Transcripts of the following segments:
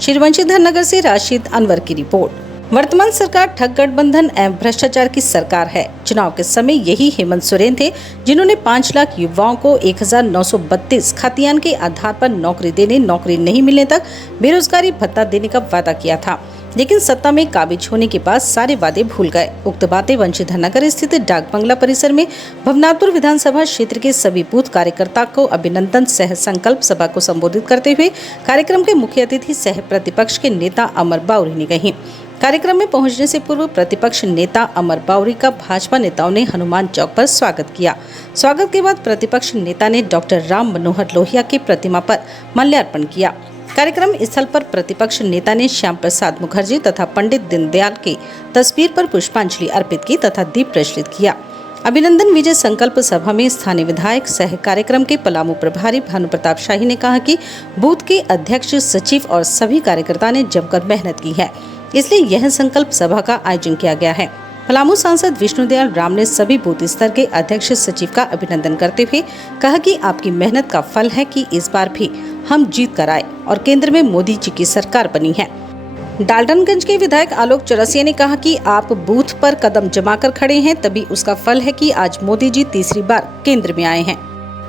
श्रीवंशीधर नगर से राशिद अनवर की रिपोर्ट। वर्तमान सरकार ठग गठबंधन एवं भ्रष्टाचार की सरकार है। चुनाव के समय यही हेमंत सोरेन थे जिन्होंने 5 लाख युवाओं को 1932 खतियान के आधार पर नौकरी देने, नौकरी नहीं मिलने तक बेरोजगारी भत्ता देने का वादा किया था, लेकिन सत्ता में काबिज होने के बाद सारे वादे भूल गए। उक्त बातें वंशीधर नगर स्थित डाक बंगला परिसर में भवनातुर विधानसभा क्षेत्र के सभी बूथ कार्यकर्ता को अभिनंदन सह संकल्प सभा को संबोधित करते हुए कार्यक्रम के मुख्य अतिथि सह प्रतिपक्ष के नेता अमर बाउरी ने कही। कार्यक्रम में पहुंचने से पूर्व प्रतिपक्ष नेता अमर बाउरी का भाजपा नेताओं ने हनुमान चौक पर स्वागत किया। स्वागत के बाद प्रतिपक्ष नेता ने डॉक्टर राम मनोहर लोहिया की प्रतिमा पर माल्यार्पण किया। कार्यक्रम स्थल पर प्रतिपक्ष नेता ने श्याम प्रसाद मुखर्जी तथा पंडित दीनदयाल की तस्वीर पर पुष्पांजलि अर्पित की तथा दीप प्रज्वलित किया। अभिनंदन विजय संकल्प सभा में स्थानीय विधायक सह कार्यक्रम के पलामू प्रभारी भानु प्रताप शाही ने कहा कि बूथ के अध्यक्ष, सचिव और सभी कार्यकर्ता ने जमकर मेहनत की है, इसलिए यह संकल्प सभा का आयोजन किया गया है। पलामू सांसद विष्णुदयाल राम ने सभी बूथ स्तर के अध्यक्ष, सचिव का अभिनंदन करते हुए कहा कि आपकी मेहनत का फल है कि इस बार भी हम जीत कर आए और केंद्र में मोदी जी की सरकार बनी है। डाल्टनगंज के विधायक आलोक चौरसिया ने कहा कि आप बूथ पर कदम जमाकर खड़े हैं, तभी उसका फल है कि आज मोदी जी तीसरी बार केंद्र में आए हैं।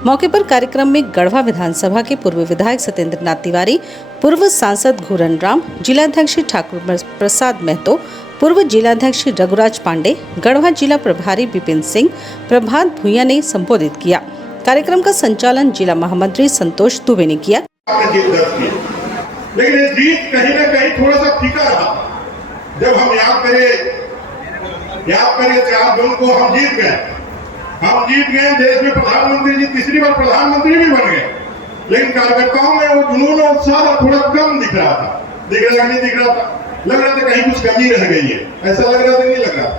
मौके पर कार्यक्रम में गढ़वा विधानसभा के पूर्व विधायक सत्येंद्र नाथ तिवारी, पूर्व सांसद घूरन राम, जिलाध्यक्ष ठाकुर प्रसाद महतो, पूर्व जिलाध्यक्ष रघुराज पांडे, गढ़वा जिला प्रभारी विपिन सिंह, प्रभात भूया ने संबोधित किया। कार्यक्रम का संचालन जिला महामंत्री संतोष दुबे ने किया। लेकिन ये जीत कहीं न कहीं थोड़ा सा फीका रहा। जब हम याद करिए 4 जून को हम जीत गए, देश में प्रधानमंत्री जी तीसरी बार प्रधानमंत्री भी बन गए, लेकिन कार्यकर्ताओं में वो जुनून और उत्साह थोड़ा कम दिख रहा था। लग रहा था कहीं कुछ कमी रह गई है, ऐसा लग रहा था, नहीं लग रहा।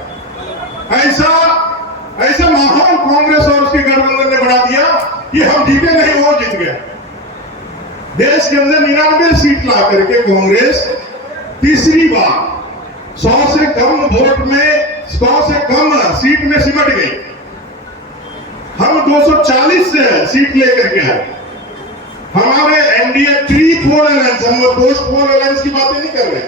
ऐसा माहौल कांग्रेस और उसके गठबंधन ने बना दिया कि हम जीते नहीं, वो जीत गए। देश के अंदर 99 सीट ला करके कांग्रेस तीसरी बार 100 से कम वोट में 100 से कम सीट में सिमट गई। हम 240 सीट लेकर के आए। हमारे एनडीए प्री पोल अलायंस, हम पोस्ट पोल अलायंस की बातें नहीं कर रहे।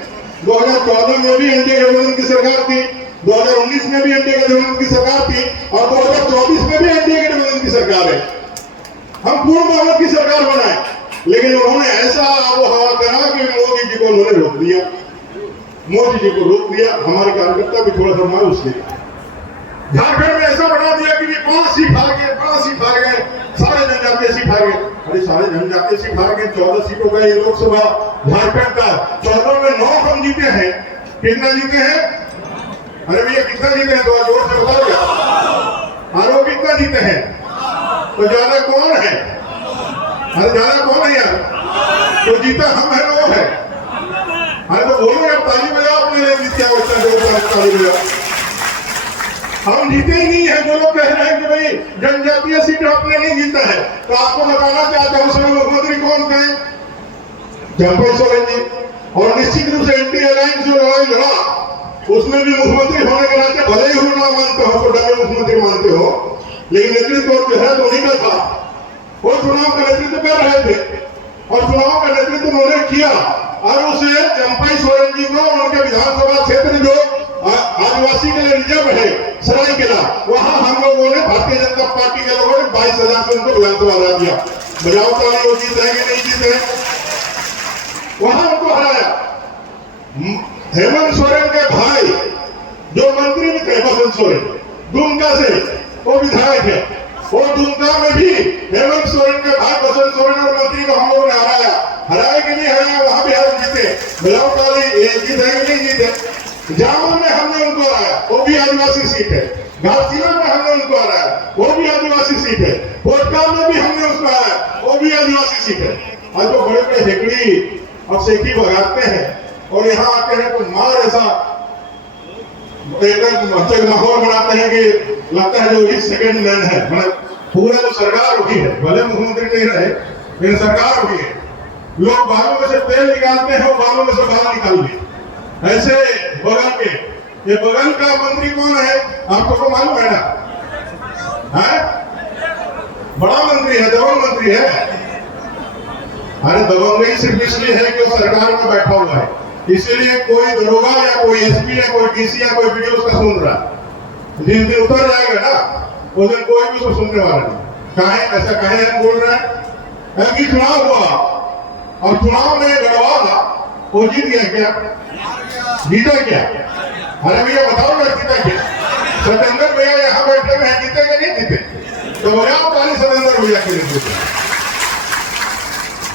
2014 में भी एनडीए गठबंधन की सरकार थी, 2019 में भी एनडीए गठबंधन की सरकार थी और 2024 में भी एनडीए गठबंधन की सरकार है। हम पूर्ण बहुमत की सरकार बनाए, लेकिन उन्होंने ऐसा आबो हवा करा कि मोदी जी को उन्होंने रोक दिया। हमारे कार्यकर्ता भी थोड़ा सा मायूस थे। झारखंड में ऐसा बना दिया कि 5 सीट हार गए, सारे जनजातीय सीट हार गए। अरे सारे जनजातीय सीट हार गए, 14 सीटों का ये लोकसभा झारखंड का, 14 में 9 हम जीते हैं। कितना जीते हैं? अरे भैया कितना जीते हैं? 2 जोर से बताओ। आरोप कितना जीते हैं? तो ज्यादा कौन है? अरे ज्यादा कौन है यार? तो जीता हम है, वो है। अरे तो बोलो यार, ताली बजाओ अपने लिए, क्या ताली बजाओ। हम जीते ही नहीं है। जो लोग कह रहे हैं कि भाई जनजातीय सीट आपने नहीं जीता है, तो आपको बताना चाहते हैं उसमें मुख्यमंत्री कौन थे? चंपई सोरेन जी। और निश्चित रूप से एंटी अलायंस जो लड़ाई लड़ा, उसमें भी मुख्यमंत्री होने के नाते भले ही ना मानते हो, तो डबल मुख्यमंत्री मानते हो, लेकिन नेतृत्व जो है तो उन्हीं का था। वो चुनाव का नेतृत्व कर रहे थे और चुनाव का नेतृत्व उन्होंने किया और उसे चंपई सोरेन जी को उनके विधानसभा क्षेत्र जो आदिवासी के लिए रिजर्व है, सरायकेला, वहां हम लोगों ने, भारतीय जनता पार्टी के लोगों ने 22,000 से उनको विधानसभा हरा दिया। बजाओ ताली, वो जीते हैं कि नहीं जीते? वहां उनको हराया। हेमंत सोरेन के भाई जो मंत्री भी थे, बसंत सोरेन, दुमका से वो विधायक है, वो दुमका में भी हेमंत सोरेन के भाई बसंत सोरेन और मंत्री को हम लोगों ने हराया कि नहीं हराया? वहां भी हम जीते। बजाओ ताली, जीते हैं कि नहीं जीते? जामुन में हमने उनको हराया, वो भी आदिवासी सीट है। घाटशिला में हमने उनको हराया, वो भी आदिवासी सीट है। कोटका में भी हमने उसको हराया, वो भी आदिवासी सीट है। आज तो बड़े बड़े हेकड़ी अब सेठी भगाते हैं और यहाँ आते हैं तो मार ऐसा माहौल बनाते हैं कि लगता है जो ही सेकंड मैन है। मतलब पूरा तो सरकार उठी है, भले मुख्यमंत्री नहीं रहे, लेकिन सरकार उठी है। लोग बालों में से तेल निकालते हैं और बालों में से बाल निकाल दिए। ऐसे बगल के, ये बगल का मंत्री कौन है आपको तो मालूम है ना? है बड़ा मंत्री है, डबल मंत्री है। अरे दबंगई सिर्फ इसलिए है कि वो सरकार में बैठा हुआ है, इसीलिए कोई दरोगा या कोई एसपी या कोई डीसी या कोई वीडियो उसका सुन रहा है। जिस दिन उतर जाएगा ना उस दिन कोई भी उसको सुनने वाला नहीं। काहे ऐसा काहे हम बोल रहे हैं कि चुनाव हुआ और चुनाव में गढ़वाल वो जीत गया क्या? जीता क्या? अरे भैया बताओ ना जीता क्या? सतेंद्र भैया यहाँ बैठे हुए हैं, जीते कि नहीं जीते? तो बजाओ ताली सतेंद्र भैया के लिए।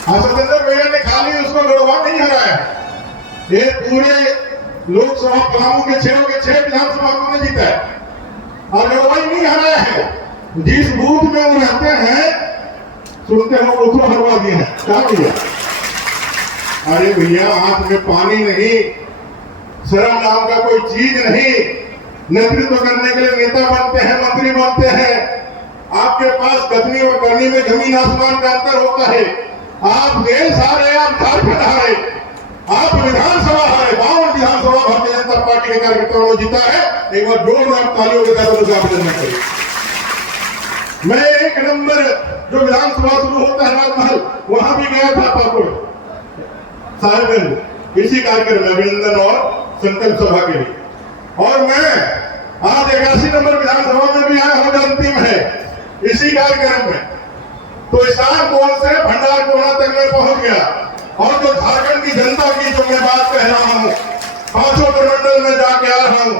सतेंद्र भैया ने खाली उसको गढ़वाल नहीं हराया, ये पूरे लोकसभा पलामू के 6 विधानसभा में जीता है और गढ़वाल नहीं हराया है। जिस बूथ में वो रहते हैं सुनते हो उसको हरवा दिए हैं। क्या किया? अरे भैया हाथ में पानी नहीं, शर्म नाम का कोई चीज नहीं। नेतृत्व करने के लिए नेता बनते हैं, मंत्री बनते हैं। आपके पास कथनी और करनी में जमीन आसमान का अंतर होता है। आप देश हारे, आप झारखंड हारे, आप विधानसभा हारे। 52 विधानसभा भारतीय जनता पार्टी के कार्यकर्ताओं ने जीता है। एक बार जोरदार तालियों के साथ उनका अभिनंदन करिए। मैं 1 नंबर जो विधानसभा शुरू होता है राजमहल, वहां भी गया था पाकुड़ साहेबगंज इसी कार्यक्रम में अभिनंदन और संकल्प सभा के लिए। और मैं आज 81 नंबर विधानसभा में भी आया हूं जो अंतिम है इसी कार्यक्रम में। तो ईशान कोण से भंडार कोना तक मैं पहुंच गया और जो झारखंड की जनता की जो मैं बात कह रहा हूं, 5 प्रमंडल में जाके आ रहा हूं।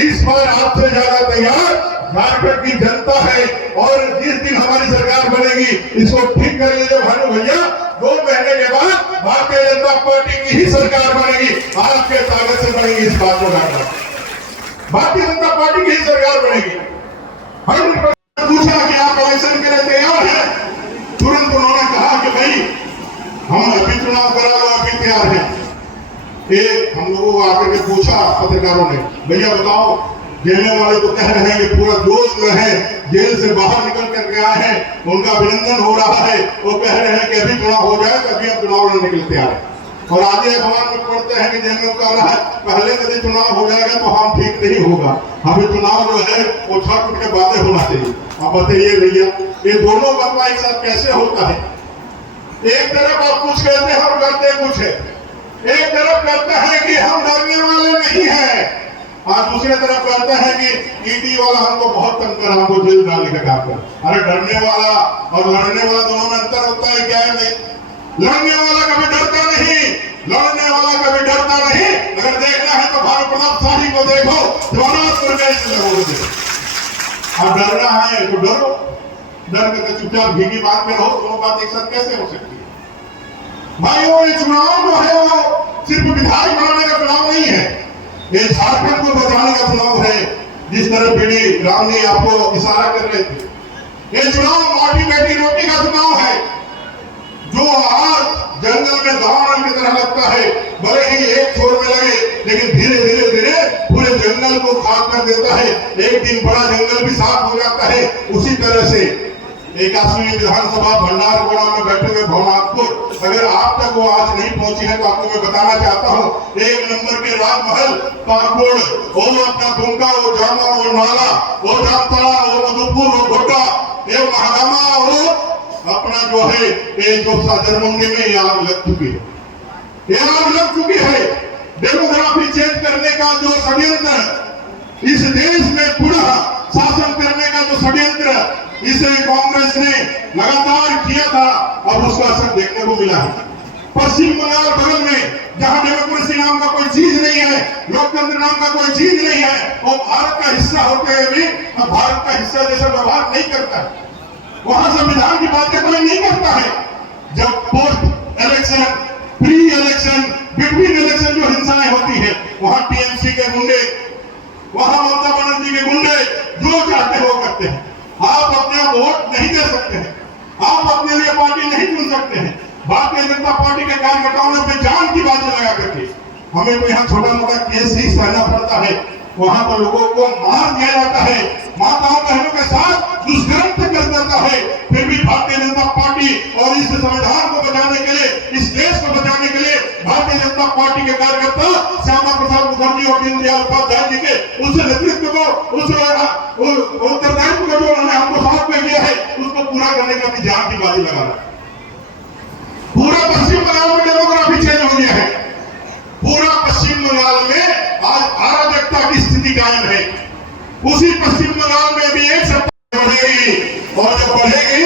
इस बार आपसे ज्यादा तैयार झारखंड की जनता है और जिस दिन हमारी सरकार बनेगी इसको ठीक कर लीजिए भानु भैया। 2 महीने के बाद भारतीय जनता पार्टी की ही सरकार बनेगी, आपके ताकत से बनेगी। इस बात को ध्यान रखें, भारतीय जनता पार्टी की ही सरकार बनेगी। हमने पूछा कि आप इलेक्शन के लिए तैयार हैं? तुरंत उन्होंने कहा कि भाई हम अभी चुनाव करा लो, अभी तैयार हैं। एक हम लोगों को आकर के पूछा पत्रकारों ने, भैया बताओ जेलने वाले तो कह रहे हैं कि पूरा जोश में है, जेल से बाहर निकल करके आए हैं, उनका अभिनंदन हो रहा है। वो कह रहे हैं कि अभी चुनाव हो जाए तभी हम चुनाव लड़ने के लिए तैयार है। और आगे अखबार में पढ़ते हैं कि जेल में कह रहा है पहले यदि चुनाव हो जाएगा तो हम ठीक नहीं होगा, हमें चुनाव जो है वो छठ के बाद होना चाहिए। आप बताइए भैया ये दोनों बदलाव एक साथ कैसे होता है? एक तरफ आप कुछ कहते हैं और करते कुछ है, एक तरफ कहते हैं कि हम डरने वाले नहीं हैं और दूसरी तरफ कहते हैं कि ईडी वाला हमको बहुत तंग कर, हमको जेल डालने का काम कर। अरे डरने वाला और लड़ने वाला दोनों में अंतर होता है क्या? है नहीं। लड़ने वाला कभी डरता नहीं, लड़ने वाला कभी डरता नहीं। अगर देखना है तो भानु प्रताप शाही को देखो, अब डरना है तो डरो, डर के चुपचाप भीगी बात में रहो। दोनों बात एक साथ कैसे हो सकती है? भाइयों ये चुनाव जो है वो सिर्फ विधायक बनाने का चुनाव नहीं है, ये झारखंड को बचाने का चुनाव है। जिस तरह पीढ़ी राम ने आपको इशारा कर रहे थे, ये चुनाव माटी बेटी रोटी का चुनाव है। जो आज जंगल में दावानल की तरह लगता है, भले ही एक छोर में लगे लेकिन धीरे धीरे धीरे पूरे जंगल को खाक कर देता है। एक दिन बड़ा जंगल भी साफ हो जाता है। उसी तरह से 81वीं विधानसभा भंडार कोना में बैठे हुए भवनाथपुर, अगर आप तक वो आज नहीं पहुंची है तो आपको मैं बताना चाहता हूँ 1 नंबर के राजमहल पाकुड़, वो अपना दुमका, वो जामा, वो नाला, वो जामताड़ा, वो मधुपुर, वो गोड्डा, ये महागामा, वो अपना जो है ये जो सादरमुंडी में ये आग लग चुकी है, ये आग लग चुकी है। डेमोग्राफी चेंज करने का जो षड्यंत्र, इस देश में पुनः शासन करने का जो षड्यंत्र इसे कांग्रेस ने लगातार किया था, अब उसका असर देखने को मिला है। पश्चिम बंगाल बगल में जहां डेमोक्रेसी नाम का कोई चीज नहीं है, लोकतंत्र नाम का कोई चीज नहीं है, वो भारत का हिस्सा होते हुए भी भारत का हिस्सा जैसा व्यवहार नहीं करता है। वहां संविधान की बातें कोई नहीं करता है। जब post election, pre election, between election जो हिंसाएं होती है, वहां टीएमसी के गुंडे, वहां ममता बनर्जी के गुंडे जो चाहते हो करते हैं। आप अपने वोट नहीं दे सकते हैं, आप अपने लिए पार्टी नहीं चुन सकते हैं। भारतीय जनता पार्टी के कार्यकर्ताओं ने अपने जान की बातें लगा करके हमें तो यहाँ छोटा मोटा केस ही सहना पड़ता है, वहां पर लोगों को मार दिया जाता है, माताओं बहनों के साथ दुष्कर्म तक कर देता है। फिर भी भारतीय जनता पार्टी और इस संविधान को बचाने के लिए, इस देश को बचाने के लिए भारतीय जनता पार्टी के कार्यकर्ता श्यामा प्रसाद मुखर्जी और दीनदयाल उपाध्याय जी के उस नेतृत्व को, उस उत्तरदायित्व को जो उन्होंने हमको साथ में किया है, उसको पूरा करने का भी जान की बाजी लगा रहा है। पूरा पश्चिम बंगाल में डेमोग्राफी चेंज हो गया है। पूरा पश्चिम बंगाल में आज अराजकता की स्थिति कायम है। उसी पश्चिम बंगाल में भी एक सत्ता बढ़ेगी, और जब बढ़ेगी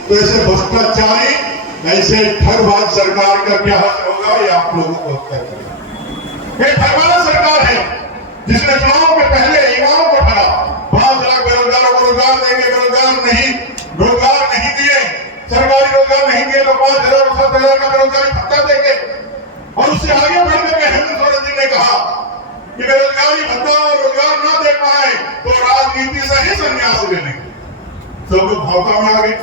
तो ऐसे भ्रष्टाचारी, ऐसे ठगबाज सरकार का क्या हाल होगा ये आप लोगों को तय करेगा। ये ठगवाला सरकार है जिसने चुनाव के पहले युवाओं को ठगा, 5 लाख बेरोजगारों को रोजगार देंगे, रोजगार नहीं दिए, सरकारी रोजगार नहीं दिए तो 5,000 और 7,000 का बेरोजगारी भत्ता देंगे। और उससे आगे बढ़ने के हेमंत सोरेन जी ने कहा कि बेरोजगारी भत्ता और रोजगार न दे पाए तो राजनीति से ही संन्यास ले लेंगे। सब लोग भावता में आ गए।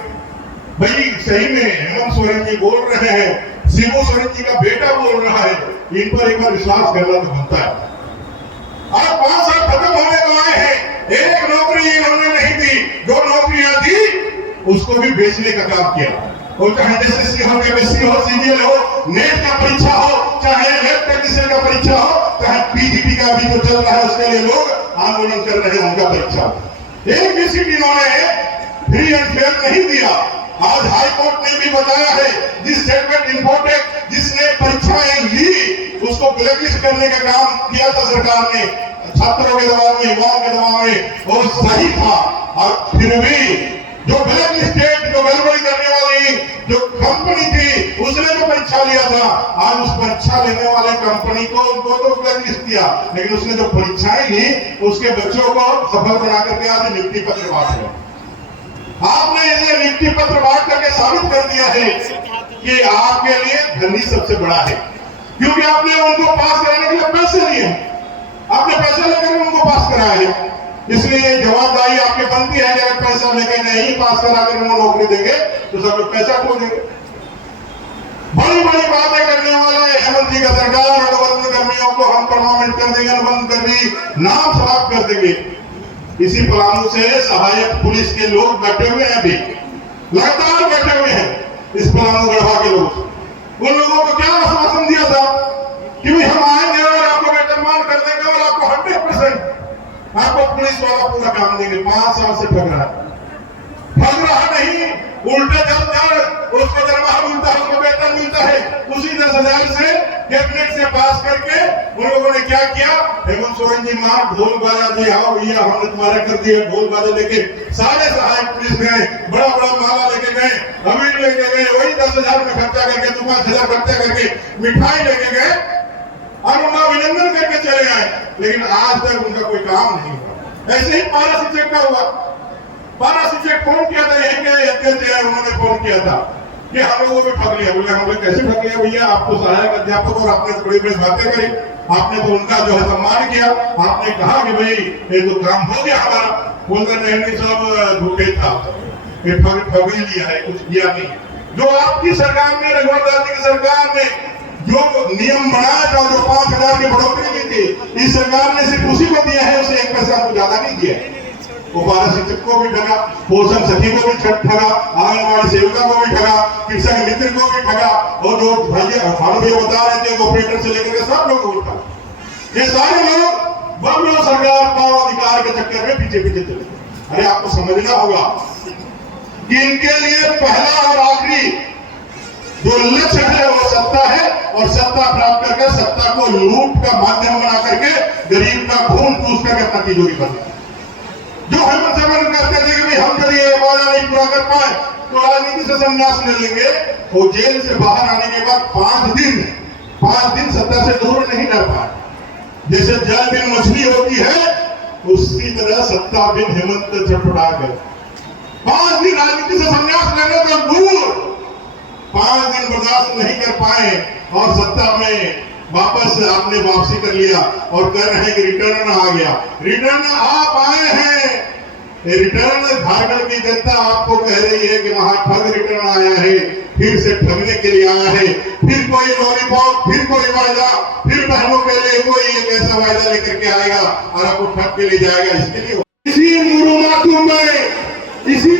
भाई सही में हेमंत सोरेन जी बोल रहे हैं, शिबू सोरेन जी का बेटा बोल रहा है, इन पर एक बार विश्वास करना तो बनता है। आज 5 साल खत्म होने को आए हैं, एक नौकरी इन्होंने नहीं दी, जो नौकरियां दी उसको भी बेचने का काम किया। और चाहे एसएससी हो, केमिस्ट्री हो, सीजीएल हो, नेट का परीक्षा हो, चाहे लैब टेक्नीशियन का परीक्षा हो, चाहे पीजीटी का भी जो चल रहा है उसके लिए लोग आंदोलन कर रहे हैं, उनका परीक्षा एक भी सीट इन्होंने फ्री एंड फेयर नहीं दिया। आज हाई कोर्ट ने भी बताया है, जिस स्टेटमेंट इन्फोटेक जिसने परीक्षाएं ली उसको ब्लैकलिस्ट करने का काम किया था सरकार ने, छात्रों के दबाव में, युवाओं के दबाव में, और सही था। और फिर भी जो ब्लैक लिस्टेड, जो गड़बड़ी करने वाली जो कंपनी थी उसने जो परीक्षा लिया था, आज उस परीक्षा लेने वाले कंपनी को उनको तो ब्लैक लिस्ट किया, लेकिन उसने जो परीक्षाएं ली उसके बच्चों को सफल बना करके आज नियुक्ति पत्र बांट दिया। आपने ये नियुक्ति पत्र बांट करके साबित कर दिया है कि आपके लिए धनी सबसे बड़ा है, क्योंकि आपने उनको पास कराने के लिए पैसे लिए, आपने पैसे लेकर उनको पास कराया है। इसलिए जवाबदारी आपकी बनती है कि अगर पैसा लेकर नहीं पास करा कर वो नौकरी देंगे तो सब लोग पैसा खो देंगे। बड़ी बड़ी बातें करने वाला है हेमंत जी का सरकार, अनुबंध कर्मियों को हम परमानेंट कर देंगे, अनुबंध कर्मी नाम समाप्त कर देंगे। इसी पलामू से सहायक पुलिस के लोग बैठे हुए हैं, अभी लगातार बैठे हुए हैं इस पलामू गढ़वा के लोग। उन लोगों को क्या आश्वासन दिया था कि भाई हम आएंगे और आपको वेतनमान कर देंगे और आपको 100% आपको पुलिस वाला पूरा काम देंगे। 5 साल से ठग रहा नहीं, उल्टे उसको दरमाहा मिलता है, उसको वेतन मिलता है, उसी 10,000 से कैबिनेट से पास करके उन लोगों ने क्या किया, हेमंत सोरेन जी मार ढोल बाजा दिया, हाँ भैया हमने तुम्हारा कर दिया, ढोल बाजा लेके सारे सहायक पुलिस गए, बड़ा बड़ा माला लेके गए, अमीर लेके गए, वही 10,000 में खर्चा करके, 5,000 खर्चा करके मिठाई लेके गए और उनका अभिनंदन करके चले आए, लेकिन आज तक उनका कोई काम नहीं हुआ। ऐसे ही पारा शिक्षक का हुआ, पारा शिक्षक फोन किया था, यही के उन्होंने फोन किया था कि हम लोगों को ठग लिया। बोले हम लोग कैसे ठग लिया भैया, आप तो सहायक अध्यापक और आपने तो बड़ी बड़ी बातें करी, आपने तो उनका जो है सम्मान किया, आपने कहा कि भाई ये तो काम हो गया हमारा। बोलते नहीं सब धोखे था, ये ठग ही लिया है, कुछ किया नहीं। जो आपकी सरकार में, रघुवर दास की सरकार में जो नियम बनाया था, जो 5,000 की बढ़ोतरी की थी, इस सरकार ने सिर्फ उसी को दिया है, उसे 1 पैसा को ज्यादा नहीं दिया। वो पारा शिक्षक को भी ठगा, पोषण सखी को भी ठगा, आंगनबाड़ी सेविका को भी ठगा, कृषक मित्र को भी ठगा, और जो भैया बता रहे थे ऑपरेटर से लेकर के सब लोग को ठगा। ये सारे लोग बंगलो सरकार पाव अधिकार के चक्कर में पीछे पीछे चले। अरे आपको समझना होगा कि इनके लिए पहला और आखिरी जो लक्ष्य है वो सत्ता है, और सत्ता प्राप्त करके सत्ता को लूट का माध्यम बना करके गरीब का खून चूस करके अपना तिजोरी भरना। जो हेमंत सोरेन कहते थे कि भाई हम यदि ये वादा नहीं पूरा कर पाए तो राजनीति से संन्यास ले लेंगे, वो जेल से बाहर आने के बाद 5 दिन सत्ता से दूर नहीं रह पाए। जैसे जल बिन मछली होती है उसी तरह सत्ता बिन हेमंत छटपटा गए। 5 दिन राजनीति से संन्यास लेने तो दूर, 5 दिन बर्दाश्त नहीं कर पाए और सत्ता में वापस आपने वापसी कर लिया और कह रहे हैं कि रिटर्न आ गया। रिटर्न आप आए हैं, रिटर्न झारखंड की जनता आपको कह रही है कि वहां ठग रिटर्न आया है, फिर से ठगने के लिए आया है, फिर कोई लॉलीपॉप, फिर कोई वायदा, फिर बहनों के लिए कोई एक ऐसा वायदा लेकर के आएगा और आपको ठग के ले जाएगा। इसके लिए इसी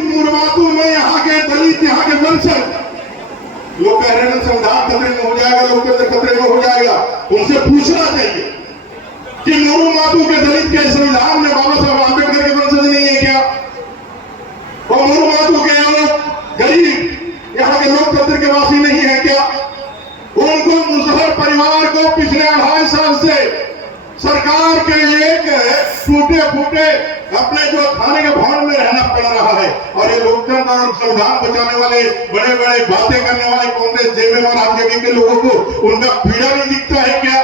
मुरमातू में यहाँ के दलित, यहाँ के वंशज लोग कह रहे हैं संविधान खतरे में हो जाएगा, लोकतंत्र खतरे में हो जाएगा। उनसे पूछना चाहिए कि मुरमातू के दलित के संविधान में बाबा साहब आंबेडकर के वंशज नहीं है क्या? और मुरमातू के लोग गरीब यहाँ के लोकतंत्र के वासी नहीं है क्या? सरकार के एक टूटे फूटे अपने जो थाने के भवन में रहना पड़ रहा है। और ये लोकतंत्र और संविधान बचाने वाले बड़े बड़े बातें करने वाले कांग्रेस जेएमएम और आरजेडी के लोगों को उनका पीड़ा नहीं दिखता है क्या?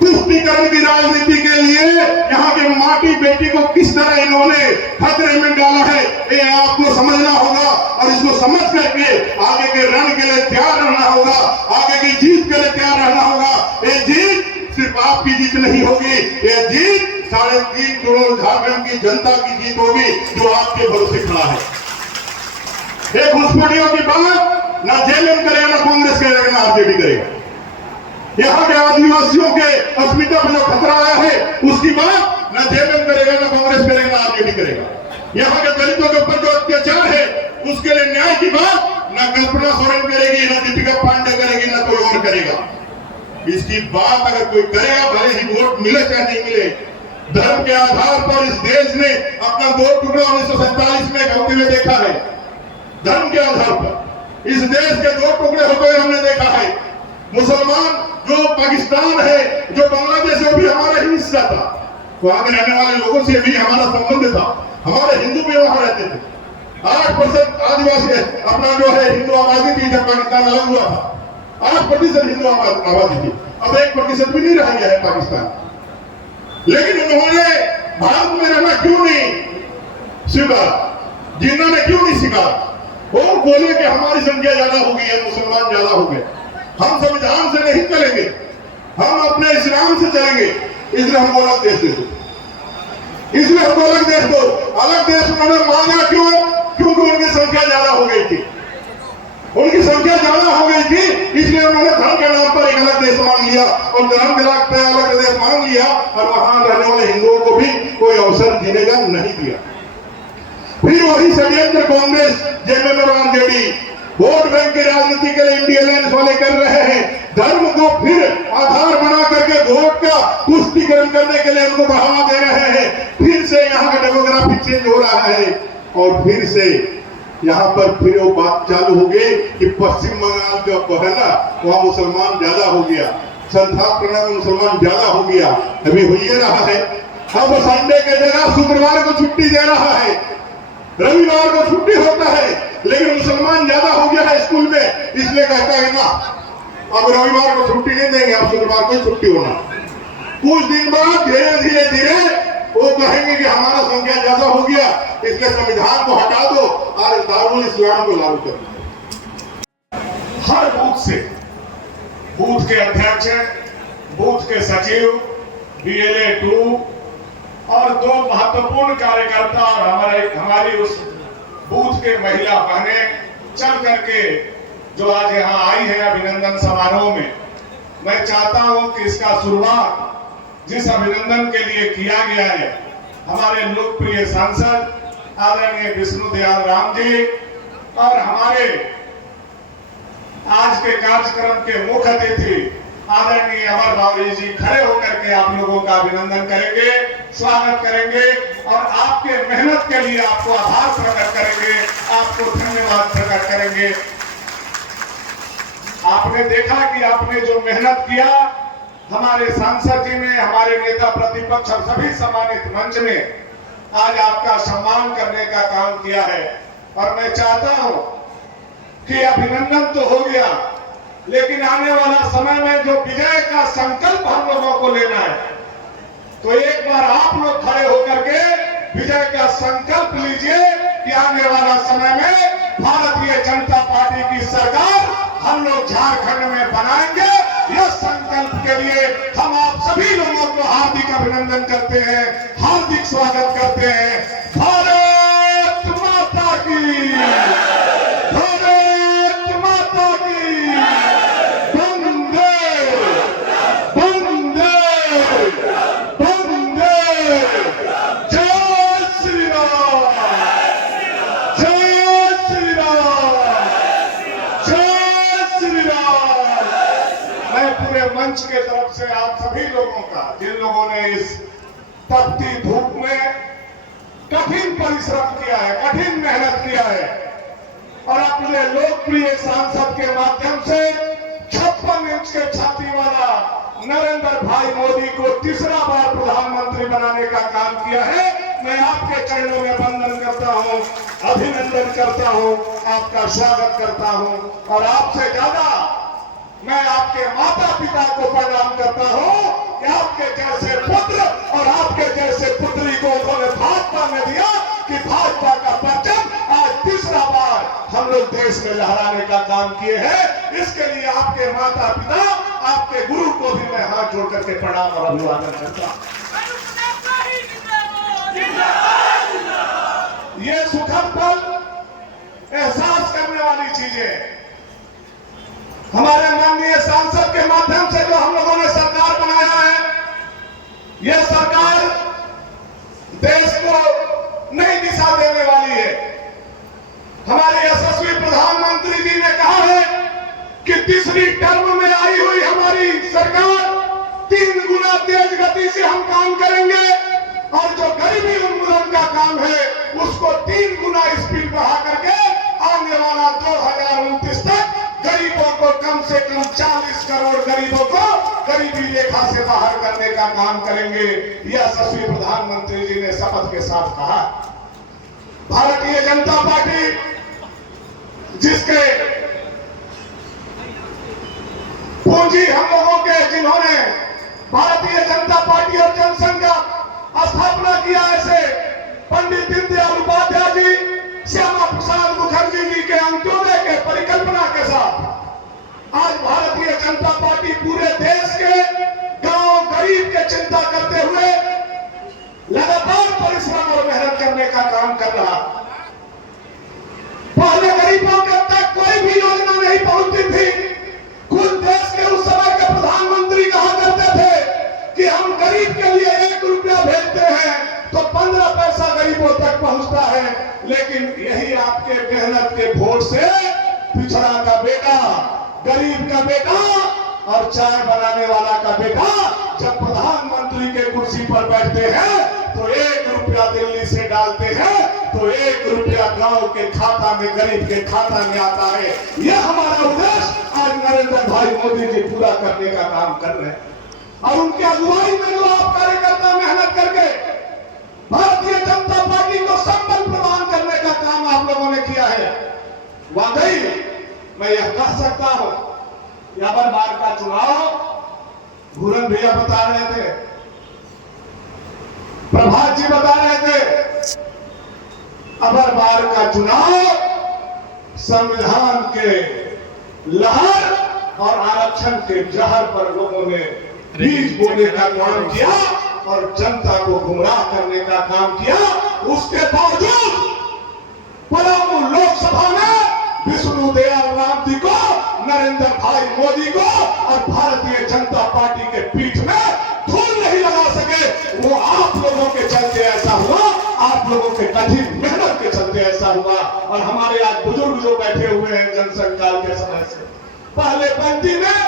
तुष्टीकरण की राजनीति के लिए यहाँ के माटी बेटी को किस तरह इन्होंने खतरे में डाला है, ये आपको समझना होगा। और इसको समझ करके आगे के रण के लिए तैयार रहना होगा, आगे की जीत के लिए तैयार रहना होगा। ये जीत सिर्फ आपकी जीत नहीं होगी, ये जीत 3.5 करोड़ झारखंड की जनता की जीत होगी जो आपके भरोसे खड़ा है। ये घुसपैठियों की बात ना जेएमएम करेगा, ना कांग्रेस करेगा, ना आरजेडी करेगा। यहाँ के आदिवासियों के अस्मिता पर जो खतरा आया है उसकी बात ना जेएमएम करेगा, ना कांग्रेस करेगा, ना आरजेडी करेगा। यहाँ के दलितों के ऊपर जो अत्याचार है उसके लिए न्याय की बात ना कल्पना सोरेन करेगी, ना दीपिका पांडे करेगी, ना कोई और करेगा। इसकी बात अगर कोई करेगा, भले ही वोट मिले चाहे नहीं मिले, धर्म के आधार पर इस देश ने अपना 2 टुकड़ा 1947 में होते हुए देखा है। धर्म के आधार पर इस देश के 2 टुकड़े होते हुए हमने देखा है। मुसलमान जो पाकिस्तान है, जो बांग्लादेश है, वो भी हमारा ही हिस्सा था। वहां के रहने वाले लोगों से भी हमारा संबंध था। हमारे हिंदू भी वहां रहते थे। 8% आदिवासी अपना जो है हिंदू आबादी थी जब पाकिस्तान अलग हुआ था। 8% हिंदू आबादी थी, अब 1% भी नहीं रह गया है पाकिस्तान। लेकिन उन्होंने भारत में रहना क्यों नहीं स्वीकार, जीना ने क्यों नहीं स्वीकार? वो बोले कि हमारी संख्या ज्यादा हो गई है, मुसलमान ज्यादा हो गए, हम संविधान से नहीं चलेंगे, हम अपने इस्लाम से चलेंगे, इसलिए हमको अलग देश दे दो, इसलिए हमको अलग देश दो। अलग देश उन्होंने मांगा क्यों? क्योंकि उनकी संख्या ज्यादा हो गई थी, उनकी संख्या ज्यादा हो गई थी, इसलिए उन्होंने धर्म के नाम पर एक अलग देश मांग लिया और धर्म के नाम पर अलग देश मांग लिया और वहां रहने वाले हिंदुओं को भी कोई अवसर देने का नहीं दिया। फिर वही षड्यंत्र कांग्रेस जेएमएम और आरजेडी वोट बैंक की राजनीति के लिए इंडिया अलायंस वाले कर रहे हैं। धर्म को फिर आधार बना करके वोट का तुष्टीकरण करने के लिए उनको बढ़ावा दे रहे हैं। फिर से यहाँ का डेमोग्राफी चेंज हो रहा है और फिर से यहाँ पर फिर वो बात चालू हो गई कि पश्चिम बंगाल जो है ना, वहाँ मुसलमान ज्यादा हो गया, संथाल प्रणाली में मुसलमान ज्यादा हो गया। अभी हो ही रहा है। अब संडे के जगह शुक्रवार को छुट्टी दे रहा है, रविवार को छुट्टी होता है, लेकिन मुसलमान ज्यादा हो गया है स्कूल में, इसलिए कहता है ना अब रविवार को छुट्टी नहीं देंगे, अब शुक्रवार को छुट्टी होना। कुछ दिन बाद धीरे धीरे वो कहेंगे कि हमारा संख्या ज्यादा हो गया, इसलिए संविधान को हटा दो और दारुल इस्लाम को लागू कर दो। हर बूथ से बूथ के अध्यक्ष, बूथ के सचिव, BLA 2 और 2 महत्वपूर्ण कार्यकर्ता और हमारी उस बूथ के महिला बहनें चल करके जो आज यहाँ आई है अभिनंदन समारोह में। मैं चाहता हूं कि इसका शुरुआत जिस अभिनंदन के लिए किया गया है हमारे लोकप्रिय सांसद आदरणीय विष्णुदयाल राम जी और हमारे आज के कार्यक्रम के मुख्य अतिथि आदरणीय अमर बावरी जी खड़े होकर के आप लोगों का अभिनंदन करेंगे, स्वागत करेंगे और आपके मेहनत के लिए आपको आभार प्रकट करेंगे, आपको धन्यवाद प्रकट करेंगे। आपने देखा कि आपने जो मेहनत किया, हमारे सांसद जी ने, हमारे नेता प्रतिपक्ष और सभी सम्मानित मंच ने आज आपका सम्मान करने का काम किया है। और मैं चाहता हूं कि अभिनंदन तो हो गया, लेकिन आने वाला समय में जो विजय का संकल्प हम लोगों को लेना है, तो एक बार आप लोग खड़े होकर के विजय का संकल्प लीजिए कि आने वाला समय में भारतीय जनता पार्टी की सरकार हम लोग झारखंड में बनाएंगे। यह संकल्प के लिए हम आप सभी लोगों को हार्दिक अभिनंदन करते हैं, हार्दिक स्वागत करते हैं। भारत माता की, भारत माता की, वंदे वंदे वंदे, जय श्री राम, जय श्री राम, जय श्री राम। मैं पूरे मंच के तरफ से आप सभी लोगों का, जिन लोगों ने इस तपती धूप में कठिन परिश्रम किया है, कठिन मेहनत किया है और अपने लोकप्रिय सांसद के माध्यम से 56 इंच के छाती वाला नरेंद्र भाई मोदी को तीसरा बार प्रधानमंत्री बनाने का काम किया है। मैं आपके चरणों में वंदन करता हूं, अभिनंदन करता हूं, आपका स्वागत करता हूं और आपसे ज्यादा मैं आपके माता पिता को प्रणाम करता हूं कि आपके जैसे पुत्र और आपके जैसे पुत्री को उन्होंने भाजपा में दिया कि भाजपा का परचम आज तीसरा बार हम लोग देश में लहराने का काम किए हैं। इसके लिए आपके माता पिता, आपके गुरु को भी मैं हाथ जोड़ करके प्रणाम और अभिवादन करता हूं। ये सुखद पल एहसास करने वाली चीजें हमारे माननीय सांसद के माध्यम से जो हम लोगों ने सरकार बनाया है, यह सरकार देश को नई दिशा देने वाली है। हमारे यशस्वी प्रधानमंत्री जी ने कहा है कि तीसरी टर्म में आई हुई हमारी सरकार 3 गुना तेज गति से हम काम करेंगे और जो गरीबी उन्मूलन का काम है उसको 3 गुना स्पीड बढ़ा करके आने वाला 2029 तक गरीबों को कम से कम 40 करोड़ गरीबों को गरीबी रेखा से बाहर करने का काम करेंगे। यह यशस्वी प्रधानमंत्री जी ने शपथ के साथ कहा। भारतीय जनता पार्टी जिसके पूंजी हम लोगों के, जिन्होंने भारतीय जनता पार्टी और जनसंघ का स्थापना किया, ऐसे पंडित दीनदयाल उपाध्याय जी, श्यामा प्रसाद मुखर्जी जी के अंत्योदय के परिकल्पना के साथ आज भारतीय जनता पार्टी पूरे देश के गांव गरीब के चिंता करते हुए लगातार परिश्रम और मेहनत करने का काम कर रहा। पहले गरीबों के तक कोई भी योजना नहीं पहुंचती थी। कुछ देश के उस समय के प्रधानमंत्री कहा करते थे कि हम गरीब के लिए 1 रुपया भेजते हैं तो 15 पैसा गरीबों तक पहुंचता है। लेकिन यही आपके मेहनत के वोट से पिछड़ा का बेटा, गरीब का बेटा और चाय बनाने वाला का बेटा जब प्रधानमंत्री के कुर्सी पर बैठते हैं तो 1 रुपया दिल्ली से डालते हैं तो 1 रुपया गांव के खाता में, गरीब के खाता में आता है। यह हमारा उद्देश्य आज नरेंद्र भाई मोदी जी पूरा करने का काम कर रहे हैं और उनकी अगुवाई में जो आप कार्यकर्ता मेहनत करके भारतीय जनता पार्टी को संबल प्रदान करने का काम आप लोगों ने किया है। वाकई मैं यह कह सकता हूं, याबर बार का चुनाव भूरन भैया बता रहे थे, प्रभात जी बता रहे थे, अबर बार का चुनाव संविधान के लहर और आरक्षण के जहर पर लोगों ने बीज बोने का काम किया और जनता को गुमराह करने का काम किया। उसके बावजूद पलामू लोकसभा में विष्णु दयाल राम जी को, नरेंद्र भाई मोदी को और भारतीय जनता पार्टी के पीठ में धूल नहीं लगा सके। वो आप लोगों के चलते ऐसा हुआ, आप लोगों के कठिन मेहनत के चलते ऐसा हुआ। और हमारे आज बुजुर्ग जो बैठे हुए हैं जनसंघ काल के समय से, पहले पंक्ति में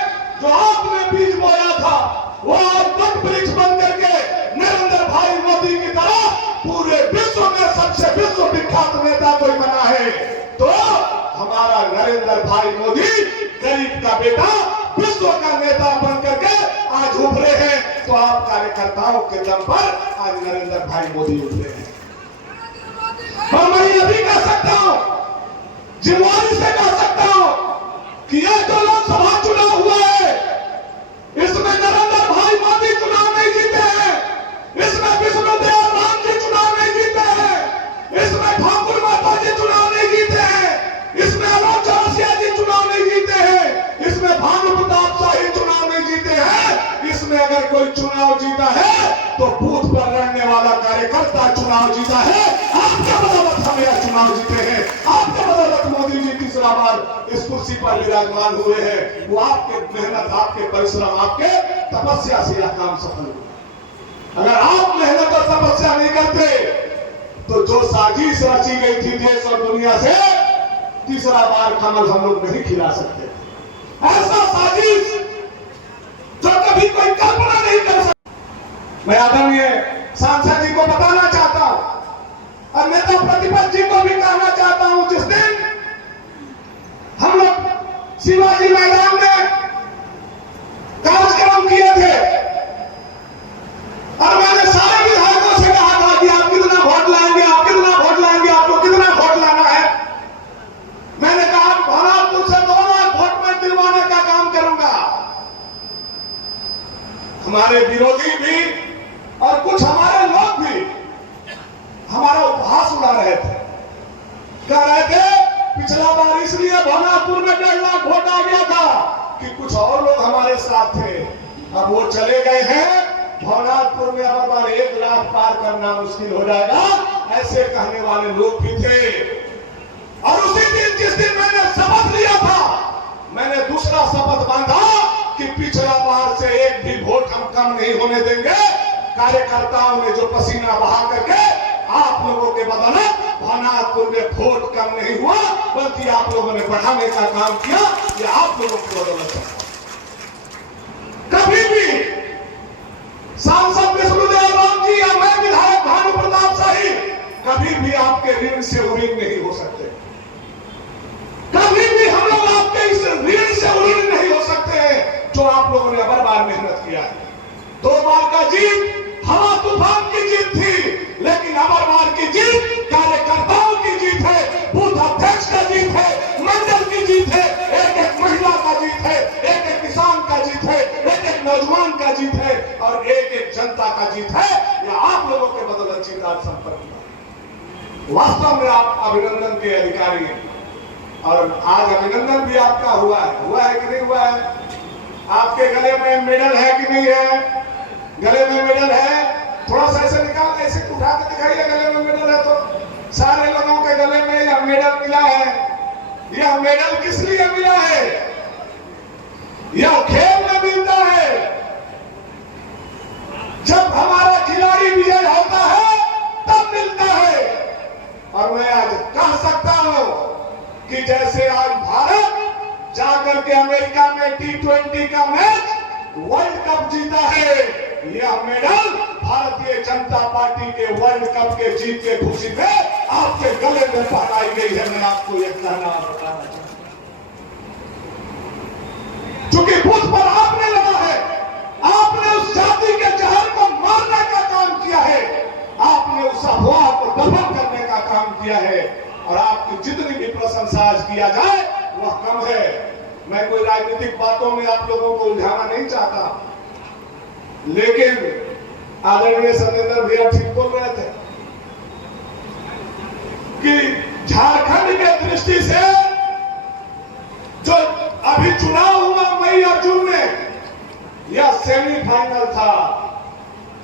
जो आपने बीज बोया था वो आप वट वृक्ष बन करके नरेंद्र भाई मोदी की तरह पूरे विश्व में सबसे विश्व विख्यात नेता कोई बना है। तो हमारा नरेंद्र भाई मोदी गरीब का बेटा विश्व का नेता बन करके आज उभरे हैं। तो आप कार्यकर्ताओं के दम पर आज नरेंद्र भाई मोदी उभरे हैं। और मैं ये भी कह सकता हूं, जिम्मेदारी से कह सकता हूं कि यह जो लोकसभा चुनाव हुआ है इसमें नरेंद्र भाई मोदी चुनाव नहीं जीते हैं, इसमें विष्णु दयाल राम जी चुनाव नहीं जीते हैं, इसमें ठाकुर माता जी चुनाव नहीं जीते हैं, इसमें अलोक चौरसिया जी चुनाव नहीं जीते हैं, इसमें भानु प्रताप शाही चुनाव नहीं जीते हैं। इसमें अगर कोई चुनाव जीता है तो बूथ पर रहने वाला कार्यकर्ता चुनाव जीता है। आपके बदौलत हम यह चुनाव जीते हैं, आपके बदौलत मोदी जी तीसरा बार इस कुर्सी पर विराजमान हुए हैं। वो आपके मेहनत, आपके परिश्रम, आपके तपस्या से यह काम सफल हुआ। अगर आप मेहनत और तपस्या नहीं करते तो जो साजिश रची गई थी देश और दुनिया से, तीसरा बार कमल हम लोग नहीं खिला सकते। ऐसा साजिश जो कभी कोई कल्पना नहीं कर सकता। मैं आदरणीय सांसद जी को बताना चाहता हूं और नेता प्रतिपक्ष जी को भी कहना चाहता हूं, जिस दिन हम लोग शिवाजी मैदान में कार्यक्रम किए थे हमारे विरोधी भी और कुछ हमारे लोग भी हमारा उपहास उड़ा रहे थे, कह रहे थे पिछला बार इसलिए भवनाथपुर में 1.5 लाख वोट आ गया था कि कुछ और लोग हमारे साथ थे, अब वो चले गए हैं, भवनाथपुर में अब बार 1 लाख पार करना मुश्किल हो जाएगा, ऐसे कहने वाले लोग भी थे। और उसी दिन जिस दिन मैंने शपथ लिया था, मैंने दूसरा शपथ बांधा कि पिछला बार से एक भी वोट हम कम नहीं होने देंगे। कार्यकर्ताओं ने जो पसीना बहा करके आप लोगों के बदौलत भवनाथपुर में वोट कम नहीं हुआ, बल्कि आप लोगों ने बढ़ाने का काम किया, ये आप लोगों की बदौलत है। कभी भी सांसद विष्णुदेव राम जी या मैं विधायक भानु प्रताप शाही कभी भी आपके ऋण से उऋण नहीं हो सकते, कभी भी हम लोग आपके इस ऋण से उऋण नहीं हो सकते हैं जो आप लोगों ने अबर बार मेहनत किया है। 2 बार का जीत हवा तूफान की जीत थी, लेकिन अबर बार की जीत कार्यकर्ताओं की जीत है, बूथ अध्यक्ष का जीत है, मंडल की जीत है, एक महिला का जीत है, एक किसान का जीत है, एक नौजवान का जीत है और एक जनता का जीत है। यह आप लोगों के बदौलत जीत आज संपन्न हुआ। वास्तव में आप अभिनंदन के अधिकारी हैं और आज अभिनंदन भी आपका हुआ है कि नहीं हुआ है? आपके गले में मेडल है कि नहीं है? गले में मेडल है, थोड़ा सा ऐसे निकाल, ऐसे उठा के दिखाइए, गले में मेडल है तो सारे लोगों के गले में यह मेडल मिला है। यह मेडल किस लिए मिला है? यह खेल में मिलता है। जब हमारा खिलाड़ी विजय होता है तब मिलता है। और मैं आज कह सकता हूं कि जैसे आज भारत जाकर के अमेरिका में T20 का मैच वर्ल्ड कप जीता है, यह मेडल भारतीय जनता पार्टी के वर्ल्ड कप के जीत के खुशी में आपके गले में पहनाई गई है। मैं आपको यह कहना बताना चाहता हूं, क्योंकि बूथ पर आपने लड़ा है, आपने उस जाति के जहर को मारने का काम किया है, आपने उस अफवाह को दफन करने का काम किया है और आपकी जितनी भी प्रशंसा आज किया जाए वह कम है। मैं कोई राजनीतिक बातों में आप लोगों को उलझाना नहीं चाहता, लेकिन आदरणीय सत्येंद्र भैया ठीक बोल रहे थे कि झारखंड के दृष्टि से जो अभी चुनाव हुआ मई और जून में, यह सेमीफाइनल था।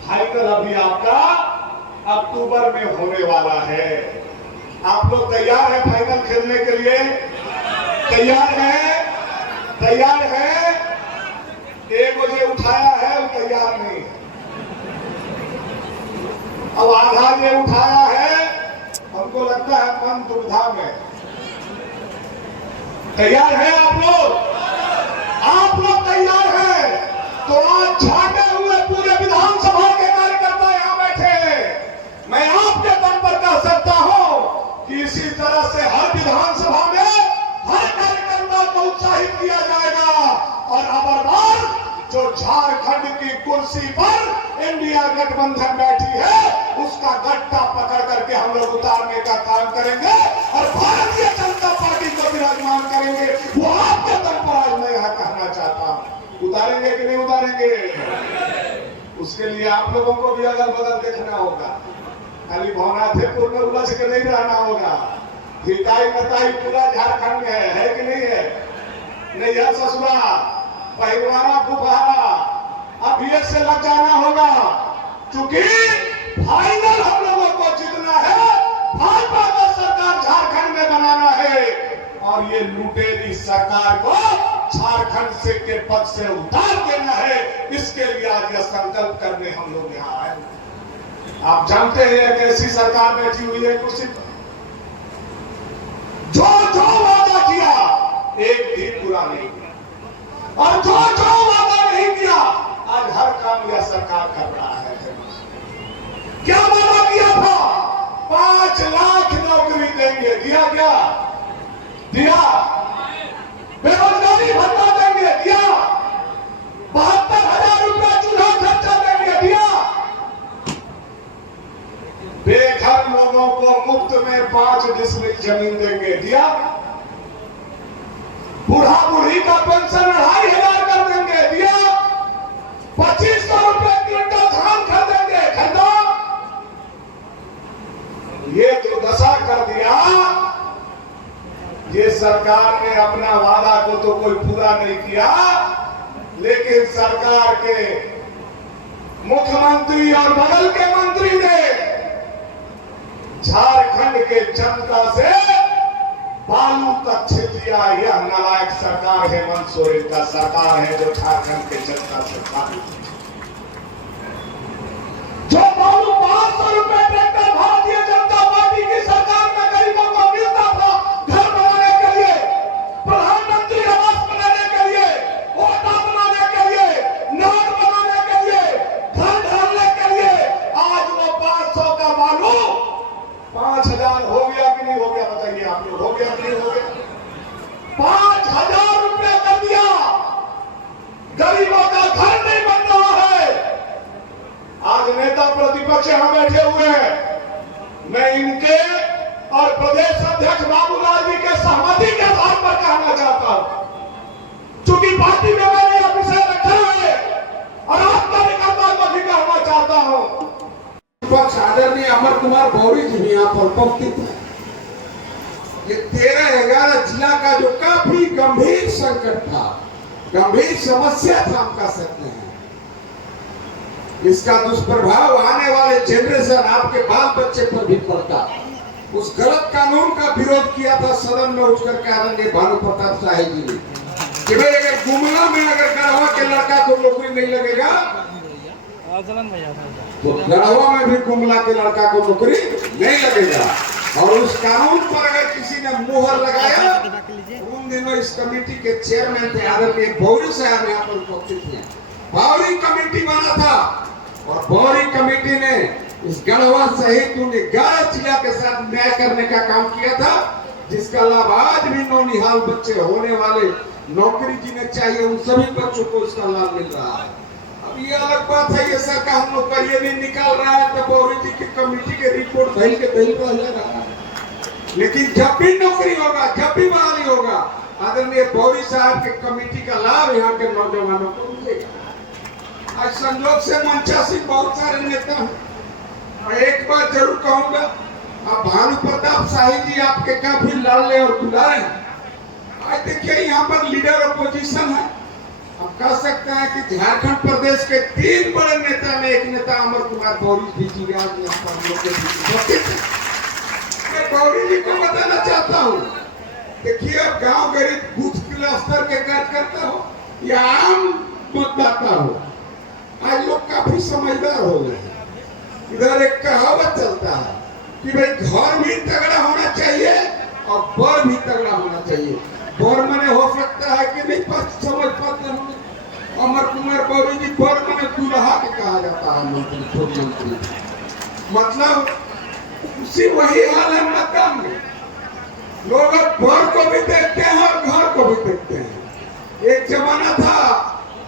फाइनल अभी आपका अक्टूबर में होने वाला है। आप लोग तैयार हैं फाइनल खेलने के लिए? तैयार हैं? तैयार है? 1 बजे उठाया है वो तैयार नहीं है, अब आधा ये उठाया है, हमको लगता है मन दुविधा में। तैयार है आप लोग? आप लोग तैयार हैं? तो आज झांके हुए पूरे विधानसभा के कार्यकर्ता यहां बैठे हैं। मैं आपके दम पर कह सकता हूं कि इसी तरह से हर विधानसभा में हर कार्यकर्ता को उत्साहित किया जाएगा और अबर बार जो झारखंड की कुर्सी पर इंडिया गठबंधन बैठी है उसका गट्टा पकड़ करके हम लोग उतारने का काम करेंगे और भारतीय जनता पार्टी को विराजमान करेंगे। वो आपके दम पर आज मैं यहां कहना चाहता हूं, उतारेंगे कि नहीं उतारेंगे? उसके लिए आप लोगों को भी अगल बगल देखना होगा, खाली भवनाथपुर में उलझ के नहीं रहना होगा। हिताई मताई पूरा झारखंड में है कि नहीं है? नहीं है ससुरा, पहिलवाना फुफारा, अब ये से लग जाना होगा, क्योंकि फाइनल हम लोगों को जीतना है। भाजपा का सरकार झारखंड में बनाना है और ये लुटेरी सरकार को झारखंड से के पद से उतार देना है। इसके लिए आज यह संकल्प करने हम लोग यहाँ आए। आप जानते हैं कि ऐसी सरकार बैठी हुई है कुर्सी पर, जो जो वादा किया एक भी पूरा नहीं किया और जो जो वादा नहीं किया आज हर काम यह सरकार कर रहा है। क्या वादा किया था? 5 लाख नौकरी देंगे, दिया क्या? दिया। बेरोजगारी भत्ता देंगे, दिया। 72,000 रुपया चूल्हा खर्चा देंगे, दिया। बेघर लोगों को मुफ्त में 5 डिसमिल जमीन देंगे, दिया। बूढ़ा बूढ़ी का पेंशन 2,500 कर देंगे, दिया। 2500 नहीं किया, लेकिन सरकार के मुख्यमंत्री और बगल के मंत्री ने झारखंड के जनता से बालू तक छीन लिया। यह नालायक सरकार हेमंत सोरेन का सरकार है, जो झारखंड के जनता से बालू जो बालू 500 रुपए ट्रैक्टर भारतीय जनता पार्टी की सरकार में गरीबों को मिलता था घर बनाने के लिए, प्रधानमंत्री आवास बनाने के लिए, ओटा बनाने के लिए, नाद बनाने के लिए, घर ढालने के लिए, आज वो 500 का बालू 5000 हो गया कि नहीं हो गया? बताइए आप लोग, हो गया कि नहीं हो गया? 5000 रुपए कर दिया। गरीबों का घर नहीं बन रहा है। आज नेता प्रतिपक्ष यहां बैठे हुए हैं, मैं इनके और प्रदेश अध्यक्ष बाबूलाल जी के सहमति के आधार पर कहना चाहता हूं, चूंकि पार्टी में मैंने यह विषय रखा है और आप कार्यकर्ता को भी कहना चाहता हूं। विपक्ष आदरणीय अमर कुमार गौरी जी भी यहाँ पर उपस्थित है। ये 13-11 जिला का जो काफी गंभीर संकट था, गंभीर समस्या था, हम कह सकते हैं, इसका दुष्प्रभाव आने वाले जनरेशन, आपके बाल बच्चे पर भी पड़ता। उस गलत कानून का विरोध किया था सदन में उठकर के आदरणीय भानु प्रताप शाही जी ने कि भाई अगर गुमला में अगर गढ़वा के लड़का को नौकरी नहीं लगेगा तो गढ़वा में भी गुमला के लड़का को नौकरी नहीं लगेगा। और उस कानून पर अगर किसी ने मुहर लगाया, उन दिनों इस कमेटी के चेयरमैन थे आदरणीय बौरी साहब यहाँ पर उपस्थित थे। बौरी कमेटी बना था और बौरी कमेटी ने इस गढ़वा सहित 11 जिला के साथ न्याय करने का काम किया था, जिसका लाभ आज भी नौनिहाल बच्चे होने वाले नौकरी जिन्हें चाहिए उन सभी बच्चों को इसका लाभ मिल रहा है। अब ये अलग बात है, ये सरकार हम लोग पर ये नहीं निकाल रहा है तो बौरी जी की कमेटी के रिपोर्ट दही के दही रह जा रहा है। लेकिन जब भी नौकरी होगा, जब भी बहाली होगा, आदरणीय बौरी साहब के कमेटी का लाभ यहाँ के नौजवानों को मिलेगा। आज संजोग से मंचासी बहुत सारे नेता हैं, मैं एक बात जरूर कहूंगा, अब भानु प्रताप शाही जी आपके काफी लाडले और दुलारे हैं। आज देखिए यहाँ पर लीडर अपोजिशन है, हम कह सकते हैं कि झारखंड प्रदेश के 3 बड़े नेता में एक नेता अमर कुमार गौरी जी जी आज यहाँ पर मैं गौरी जी को बताना चाहता हूँ, देखिए अब गांव गरीब बूथ क्लस्टर के कार्यकर्ता हो या आम मतदाता हो, आज लोग काफी समझदार हो गए हैं। इधर एक कहावत चलता है कि भाई घर भी तगड़ा होना चाहिए और बर भी तगड़ा होना चाहिए। बर मने हो सकता है कि नहीं समझ पाते होंगे, अमर कुमार गौरी जी बर मने दूल्हा के कहा जाता है, मंत्री, मतलब उसी वही हाल है मतदान में। लोग अब बर को भी देखते हैं और घर को भी देखते हैं। एक जमाना था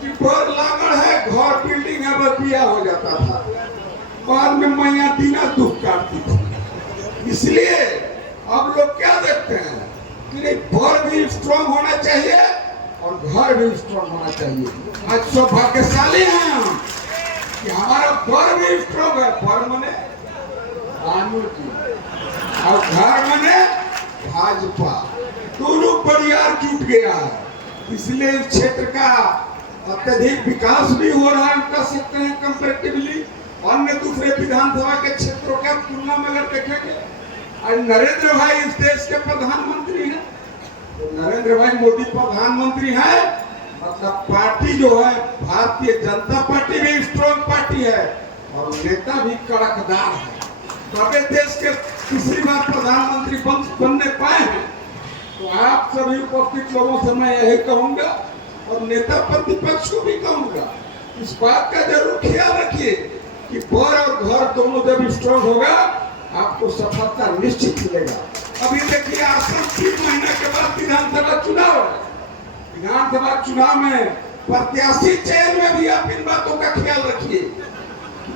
कि बर लागड़ है, घर बिल्डिंग है, बस बिया हो जाता था, बाद में मैया दीना दुख काटती थी। इसलिए अब लोग क्या देखते हैं कि बर भी स्ट्रांग होना चाहिए और घर भी स्ट्रांग होना चाहिए। आज सौभाग्यशाली हैं हम कि हमारा बर भी स्ट्रांग है, बर मने रानू जी और घर मने भाजपा, दोनों परिवार जुट गया है। इसलिए इस क्षेत्र का अत्यधिक विकास भी हो रहा है, हम कह सकते हैं कंपैरेटिवली अन्य दूसरे विधानसभा के क्षेत्रों के तुलना में अगर देखेंगे। आज नरेंद्र भाई इस देश के प्रधानमंत्री हैं, तो नरेंद्र भाई मोदी प्रधानमंत्री हैं, मतलब पार्टी जो है भारतीय जनता पार्टी भी स्ट्रॉन्ग पार्टी है और नेता भी कड़कदार है। तबे देश के तीसरी बार प्रधानमंत्री बनने पाए हैं। तो आप सभी उपस्थित लोगों से मैं यही कहूंगा और नेता प्रतिपक्ष को भी कहूंगा, इस बात का जरूर ख्याल रखिए कि बर और घर दोनों जब स्ट्रॉन्ग होगा आपको सफलता निश्चित मिलेगा। अभी देखिए आसन 3 महीने के बाद विधानसभा चुनाव है। विधानसभा चुनाव में प्रत्याशी चयन में भी आप इन बातों का ख्याल रखिए,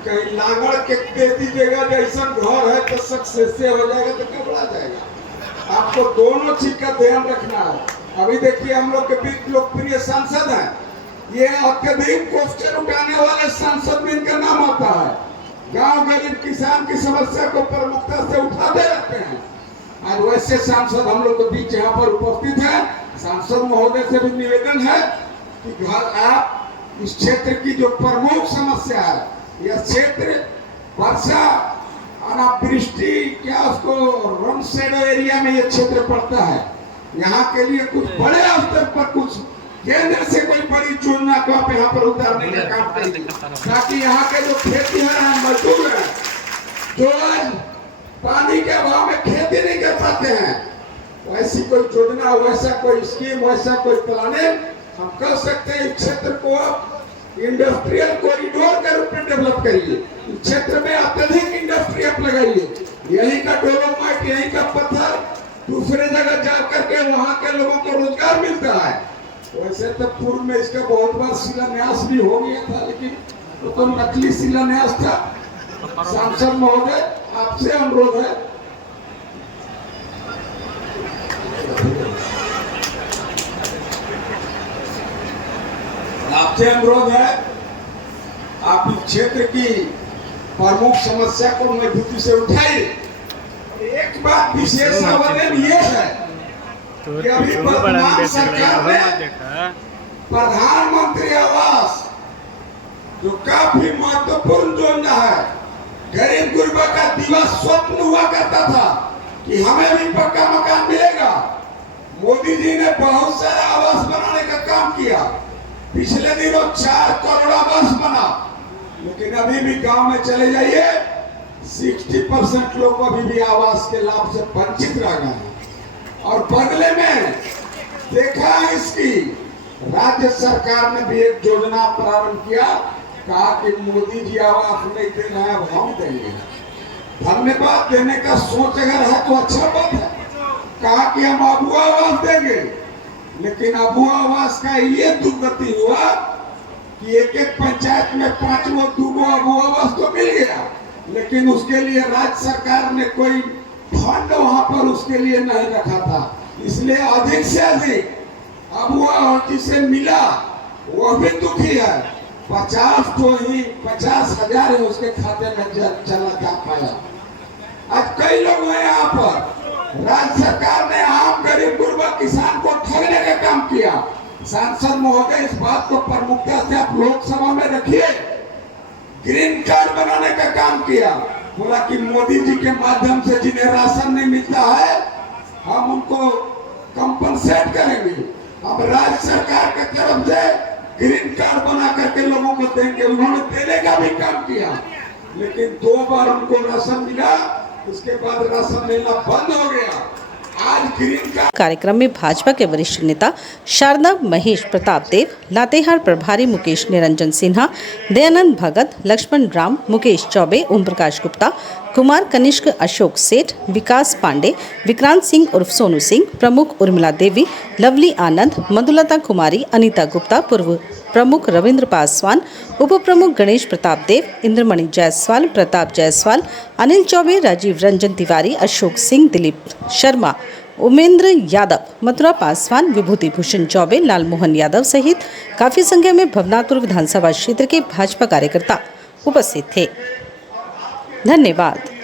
कहीं लागड़ के दे दीजिएगा जैसा घर है तो सक्सेस से हो जाएगा तो घबरा जाएगा। आपको दोनों चीज का ध्यान रखना है। अभी देखिए हम लोग के बीच लोकप्रिय सांसद हैं, ये अत्यधिक क्वेश्चन उठाने वाले सांसद में इनका नाम आता है। गांव गरीब किसान की समस्या को प्रमुखता से उठाते रहते हैं। आज वैसे सांसद हम लोग के बीच यहाँ पर उपस्थित हैं, सांसद महोदय से भी निवेदन है कि आप इस क्षेत्र की जो प्रमुख समस्या है, यह क्षेत्र वर्षा अनावृष्टि क्या उसको रन शेडो एरिया में यह क्षेत्र पड़ता है। यहाँ के लिए कुछ बड़े स्तर पर कुछ केंद्र से कोई बड़ी योजना को आप यहाँ पर उतारने का काम करेंगे, ताकि यहाँ के जो खेतीहर हैं, मजदूर हैं, जो आज पानी के अभाव में खेती नहीं कर पाते हैं, वैसी कोई योजना, वैसा कोई स्कीम, वैसा कोई प्लानिंग हम कर सकते हैं। इस क्षेत्र को आप इंडस्ट्रियल कॉरिडोर के रूप में डेवलप करिए। इस क्षेत्र में अत्यधिक इंडस्ट्री आप लगाइए, यही का डोलोमाइट, यही का पत्थर दूसरे जगह जा करके वहाँ के लोगों को रोजगार मिलता है। वैसे तो पूर्व में इसका बहुत बार शिलान्यास भी हो गया था, लेकिन वो तो नकली शिलान्यास था। सांसद महोदय, आपसे अनुरोध है, आप इस क्षेत्र की प्रमुख समस्या को मजबूती से उठाइए। एक बात विशेष आवेदन ये है कि अभी वर्तमान सरकार ने प्रधानमंत्री आवास, जो काफी महत्वपूर्ण योजना है, गरीब गुरबा का दिवस स्वप्न हुआ करता था कि हमें भी पक्का मकान मिलेगा। मोदी जी ने बहुत सारा आवास बनाने का काम किया। पिछले दिनों 4 करोड़ आवास बना, लेकिन अभी भी गांव में चले जाइए, 60% लोग अभी भी आवास के लाभ से वंचित रह गए हैं। और बदले में देखा इसकी राज्य सरकार ने भी एक योजना प्रारंभ किया, कहा कि मोदी जी आवास नहीं दे रहे हैं, अब हम देंगे। धन्यवाद देने का सोच अगर है तो अच्छा बात है। कहा कि हम अबू आवास देंगे, लेकिन अबू आवास का ये दुर्गति हुआ कि एक एक पंचायत में 5 गो 2 गो अबू आवास तो मिल गया, लेकिन उसके लिए राज्य सरकार ने कोई फंड वहां पर उसके लिए नहीं रखा था। इसलिए अधिक से अधिक अबू आवास जिसे मिला वो भी दुखी है। 50,000 है उसके खाते में चला जा पाया। आज कई लोग हैं यहाँ पर, राज्य सरकार ने आम गरीब गुरबा किसान को ठगने का काम किया। सांसद महोदय, इस बात को प्रमुखता से आप लोकसभा में रखिए। ग्रीन कार्ड बनाने का काम किया, बोला कि मोदी जी के माध्यम से जिन्हें राशन नहीं मिलता है हम उनको कंपनसेट करेंगे। अब राज्य सरकार की तरफ से ग्रीन कार्ड बना करके लोगों को देंगे। उन्होंने देने का भी काम किया, लेकिन 2 बार उनको राशन मिला, उसके बाद राशन लेना बंद हो गया। आज ग्रीन कार्ड कार्यक्रम में भाजपा के वरिष्ठ नेता शारदा महेश प्रताप देव, लातेहार प्रभारी मुकेश निरंजन सिन्हा, दयानंद भगत, लक्ष्मण राम, मुकेश चौबे, ओम प्रकाश गुप्ता, कुमार कनिष्क, अशोक सेठ, विकास पांडे, विक्रांत सिंह उर्फ सोनू सिंह, प्रमुख उर्मिला देवी, लवली आनंद, मधुलता कुमारी, अनीता गुप्ता, पूर्व प्रमुख रविंद्र पासवान, उप प्रमुख गणेश प्रताप देव, इंद्रमणि जायसवाल, प्रताप जायसवाल, अनिल चौबे, राजीव रंजन तिवारी, अशोक सिंह, दिलीप शर्मा, उमेंद्र यादव, मथुरा पासवान, विभूति भूषण चौबे, लालमोहन यादव सहित काफी संख्या में भवनाथपुर विधानसभा क्षेत्र के भाजपा कार्यकर्ता उपस्थित थे। धन्यवाद।